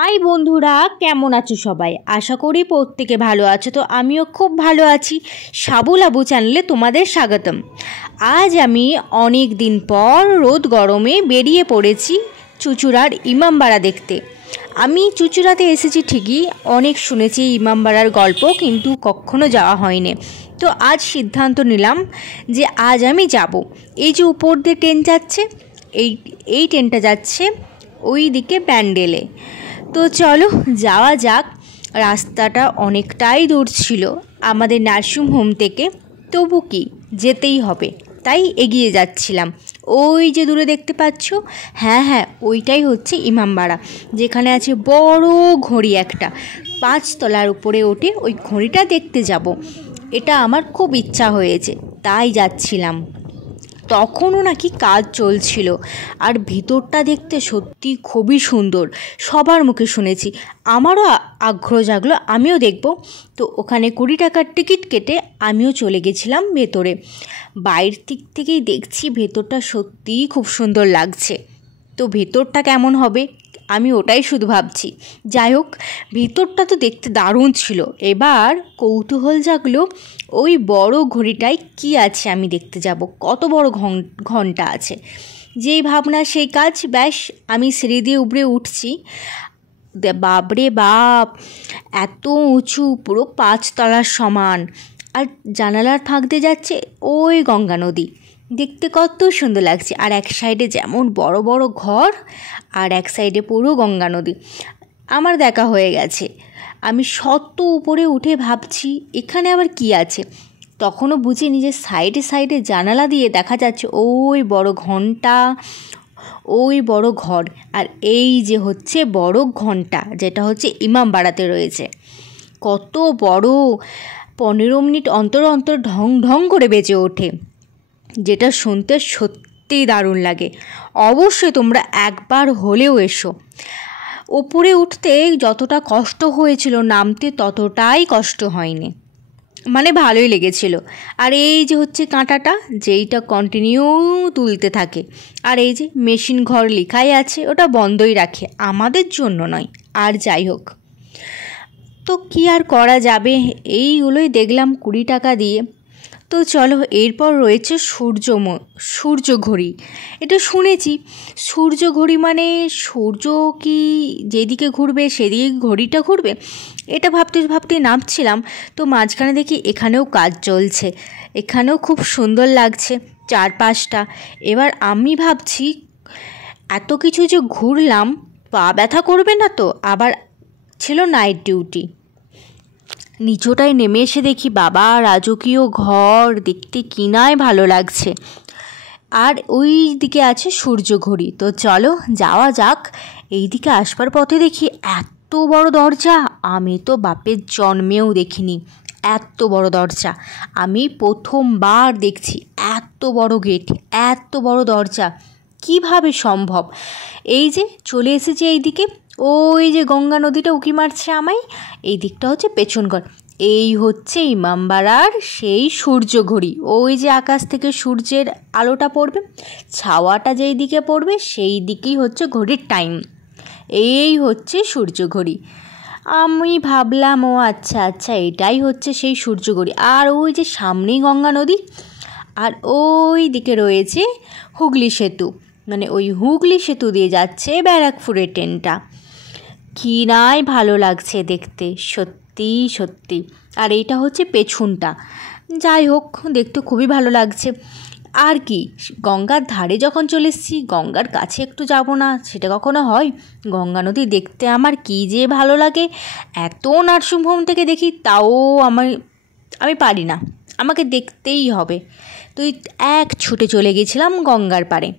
High বন্ধুরা, কেমন আছো সবাই? আশা করি প্রত্যেকে ভালো আছো। তো আমিও খুব ভালো আছি। সাবু লাবু চ্যানেলে তোমাদের স্বাগতম। আজ আমি অনেক দিন পর রোদ গরমে বেরিয়ে পড়েছি চুঁচুড়ার ইমামবাড়া দেখতে। আমি চুঁচুড়াতে এসেছি ঠিকই, অনেক শুনেছি ইমামবাড়ার গল্প, কিন্তু কখনো যাওয়া হয়নি। তো আজ সিদ্ধান্ত নিলাম যে আজ আমি যাব। এই যে উপর দিয়ে ট্রেন যাচ্ছে, এই ট্রেনটা যাচ্ছে ওই দিকে ব্যান্ডেলে। তো চলো যাওয়া যাক। রাস্তাটা অনেকটাই দূর ছিল আমাদের নার্সিংহোম থেকে, তবু কি যেতেই হবে, তাই এগিয়ে যাচ্ছিলাম। ওই যে দূরে দেখতে পাচ্ছ, হ্যাঁ ওইটাই হচ্ছে ইমামবাড়া, যেখানে আছে বড় ঘড়ি একটা। 5 তলার উপরে ওঠে ওই ঘড়িটা দেখতে যাব। এটা আমার খুব ইচ্ছা হয়েছে, তাই যাচ্ছিলাম। তখনও নাকি কাজ চলছিল, আর ভিতরটা দেখতে সত্যি খুবই সুন্দর। সবার মুখে শুনেছি, আমারও আগ্রহ জাগলো, আমিও দেখব। তো ওখানে 20 টাকার টিকিট কেটে আমিও চলে গেছিলাম ভেতরে। বাইরের দিক থেকেই দেখছি ভেতরটা সত্যিই খুব সুন্দর লাগছে। তো ভেতরটা কেমন হবে আমি ওটাই শুধু ভাবছি। যাই হোক, ভিতরটা তো দেখতে দারুণ ছিল। এবার কৌতূহল জাগলো, ওই বড় ঘড়িটায় কি আছে আমি দেখতে যাব। কত বড় ঘন্টা আছে, যেই ভাবনা সেই কাজ। ব্যাস আমি সিঁড়ি দিয়ে উপরে উঠছি। বাপরে বাপ, এত উঁচু, পুরো 5 তলার সমান। আর জানালার ফাঁক দিয়ে যাচ্ছে ওই গঙ্গা নদী, দেখতে কত সুন্দর লাগছে। আর এক সাইডে যেমন বড় বড় ঘর, আর এক সাইডে পুরো গঙ্গা নদী। আমার দেখা হয়ে গেছে। আমি শত উপরে উঠে ভাবছি এখানে আবার কি আছে। তখনও বুঝিনি যে সাইডে সাইডে জানালা দিয়ে দেখা যাচ্ছে ওই বড় ঘন্টা, ওই বড় ঘর। আর এই যে হচ্ছে বড় ঘন্টা, যেটা হচ্ছে ইমামবাড়াতে রয়েছে। কত বড়, 15 মিনিট অন্তর অন্তর ঢং ঢং করে বেজে ওঠে, যেটা শুনতে সত্যিই দারুণ লাগে। অবশ্যই তোমরা একবার হলেও এসো। ওপরে উঠতে যতটা কষ্ট হয়েছিল, নামতে ততটাই কষ্ট হয়নি, মানে ভালোই লেগেছিল। আর এই যে হচ্ছে কাঁটাটা, যেইটা কন্টিনিউ তুলতে থাকে। আর এই যে মেশিন ঘর লেখাই আছে, ওটা বন্ধই রাখে, আমাদের জন্য নয়। আর যাই হোক, তো কি আর করা যাবে, এইগুলোই দেখলাম 20 টাকা দিয়ে। তো চলো, এরপর রয়েছে সূর্য ঘড়ি। এটা শুনেছি, সূর্য ঘড়ি মানে সূর্য কি যেদিকে ঘুরবে সেদিকে ঘড়িটা ঘুরবে, এটা ভাবতে ভাবতে নামছিলাম। তো মাঝখানে দেখি এখানেও কাজ চলছে, এখানেও খুব সুন্দর লাগছে চারপাশটা। এবার আমি ভাবছি এত কিছু যে ঘুরলাম, পা ব্যথা করবে না তো? আবার ছিল নাইট ডিউটি। নিচটায় নেমে এসে দেখি বাবা, রাজকীয় ঘর, দেখতে কিনায় ভালো লাগছে। আর ওই দিকে আছে সূর্য ঘড়ি। তো চলো যাওয়া যাক। এই দিকে আসবার পথে দেখি এত বড় দরজা, আমি তো বাপের জন্মেও দেখিনি এত বড় দরজা। আমি প্রথমবার দেখছি এত বড় গেট, এত বড় দরজা, কিভাবে সম্ভব? এই যে চলে এসেছি এই দিকে, ওই যে গঙ্গা নদীটা উঁকি মারছে আমায়। এই দিকটা হচ্ছে পেছনঘর। এই হচ্ছে ইমামবাড়ার সেই সূর্য ঘড়ি। ওই যে আকাশ থেকে সূর্যের আলোটা পড়বে, ছাওয়াটা যেই দিকে পড়বে সেই দিকেই হচ্ছে ঘড়ির টাইম। এই হচ্ছে সূর্য ঘড়ি। আমি ভাবলাম ও আচ্ছা আচ্ছা, এটাই হচ্ছে সেই সূর্য ঘড়ি। আর ওই যে সামনেই গঙ্গা নদী, আর ওই দিকে রয়েছে হুগলি সেতু, মানে ওই হুগলি সেতু দিয়ে যাচ্ছে ব্যারাকপুরের ট্রেনটা। কি নাই ভালো লাগছে দেখতে, সত্যি সত্যি। আর এইটা হচ্ছে পেছনটা। যাই হোক, দেখতে খুবই ভালো লাগছে। আর কি, গঙ্গার ধারে যখন চলে এসেছি, গঙ্গার কাছে একটু যাব না, সেটা কখনো হয়? গঙ্গা নদী দেখতে আমার কি যে ভালো লাগে। এত নার্সিংহোম থেকে দেখি, তাও আমি পারি না, আমাকে দেখতেই হবে। তো এক ছুটে চলে গেছিলাম গঙ্গার পাড়ে।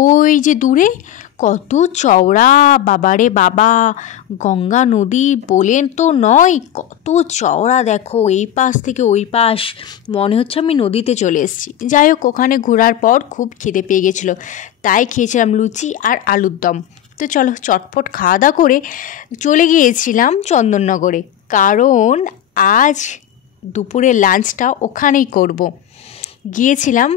ওই যে দূরে কত চওড়া, বাবারে বাবা, গঙ্গা নদী বলেন তো নয়, কত চওড়া দেখো, এই পাশ থেকে ওই পাশ, মনে হচ্ছে আমি নদীতে চলে এসেছি। যাই হোক, ওখানে ঘোরার পর খুব খিদে পেয়ে গেছিলো, তাই খেয়েছিলাম লুচি আর আলুর দম। তো চলো চটপট খাওয়া দাওয়া করে চলে গিয়েছিলাম চন্দননগরে, কারণ আজ দুপুরের লাঞ্চটা ওখানেই করব। গিয়েছিলাম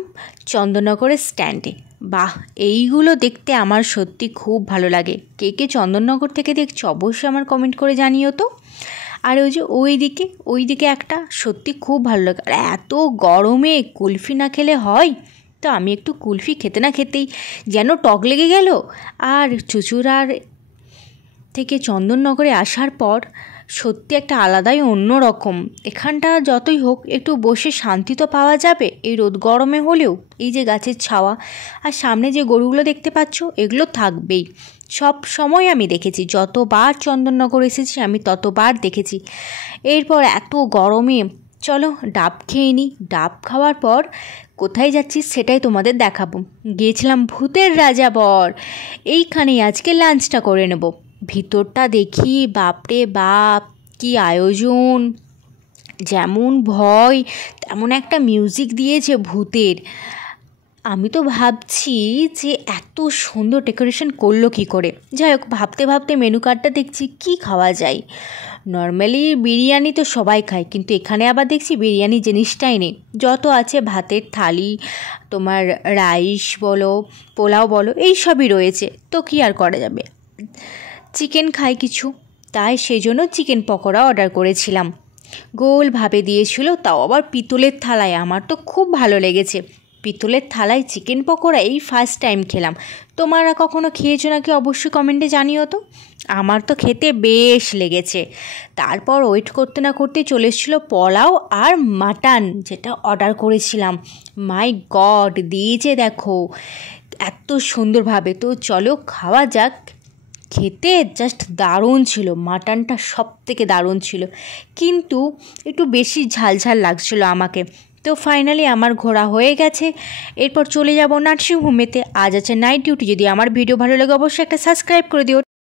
চন্দননগরের স্ট্যান্ডে। বাহ, এইগুলো দেখতে আমার সত্যি খুব ভালো লাগে। কে কে চন্দননগর থেকে দেখছো অবশ্যই আমার কমেন্ট করে জানিও তো। আর ওই যে ওইদিকে একটা সত্যি খুব ভালো লাগে। আর এত গরমে কুলফি না খেলে হয়? তো আমি একটু কুলফি খেতে না খেতেই যেন টক লেগে গেল। আর চুঁচুড়ার থেকে চন্দননগরে আসার পর সত্যি একটা আলাদাই অন্য রকম। এখানটা যতই হোক একটু বসে শান্তি তো পাওয়া যাবে এই রোদ গরমে হলেও। এই যে গাছের ছাওয়া, আর সামনে যে গরুগুলো দেখতে পাচ্ছ এগুলো থাকবেই। সব সময় আমি দেখেছি, যতবার চন্দননগর এসেছি আমি ততবার দেখেছি। এরপর এত গরমে চলো ডাব খেয়ে নিই। ডাব খাওয়ার পর কোথায় যাচ্ছি সেটাই তোমাদের দেখাবো। গিয়েছিলাম ভূতের রাজাবর, এইখানেই আজকে লাঞ্চটা করে নেব। ভিতরটা দেখি বাপরে বাপ, কি আয়োজন! যেমন ভয় তেমন একটা মিউজিক দিয়েছে ভূতের। আমি তো ভাবছি যে এত সুন্দর ডেকোরেশন করলো কী করে। যাই হোক, ভাবতে ভাবতে মেনু কার্ডটা দেখছি কি খাওয়া যায়। নর্মালি বিরিয়ানি তো সবাই খায়, কিন্তু এখানে আবার দেখছি বিরিয়ানি জিনিসটাই নেই। যত আছে ভাতের থালি, তোমার রাইস বলো, পোলাও বলো, এই সবই রয়েছে। তো কী আর করা যাবে, চিকেন খাই কিছু, তাই সেই জন্য চিকেন পকোড়া অর্ডার করেছিলাম। গোলভাবে দিয়েছিল, তাও আবার পিতলের থালায়। আমার তো খুব ভালো লেগেছে। পিতলের থালায় চিকেন পকোড়া এই ফার্স্ট টাইম খেলাম। তোমরা কখনো খেয়েছো নাকি অবশ্যই কমেন্টে জানিও তো। আমার তো খেতে বেশ লেগেছে। তারপর ওয়েট করতে না করতে চলে এসেছিলো পোলাও আর মাটন, যেটা অর্ডার করেছিলাম। মাই গড, দিয়েছে দেখো এত সুন্দরভাবে। তো চলো খাওয়া যাক। খেতে জাস্ট দারুণ ছিল, মাটনটা সব থেকে দারুণ ছিল, কিন্তু একটু বেশি ঝালঝাল লাগছিল আমাকে। তো ফাইনালি আমার ঘোরা হয়ে গেছে। এরপর চলে যাব নার্সিংহোমেতে। আজ আছে নাইট ডিউটি। যদি আমার ভিডিও ভালো লাগে অবশ্যই একটা সাবস্ক্রাইব করে দিও।